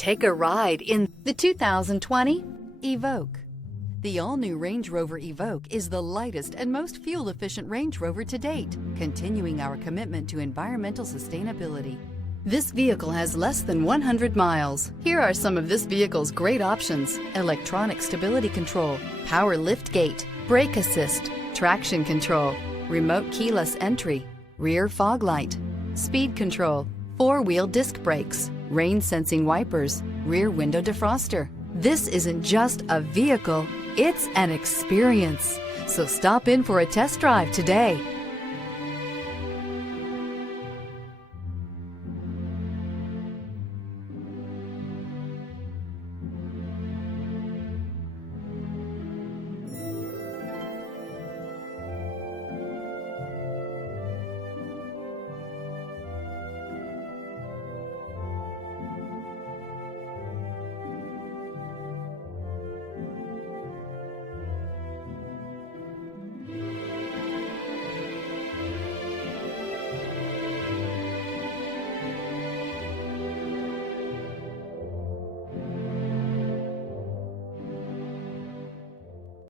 Take a ride in the 2020 Evoque. The all-new Range Rover Evoque is the lightest and most fuel-efficient Range Rover to date, continuing our commitment to environmental sustainability. This vehicle has less than 100 miles. Here are some of this vehicle's great options: electronic stability control, power liftgate, brake assist, traction control, remote keyless entry, rear fog light, speed control, four-wheel disc brakes, rain-sensing wipers, rear window defroster. This isn't just a vehicle, it's an experience. So stop in for a test drive today.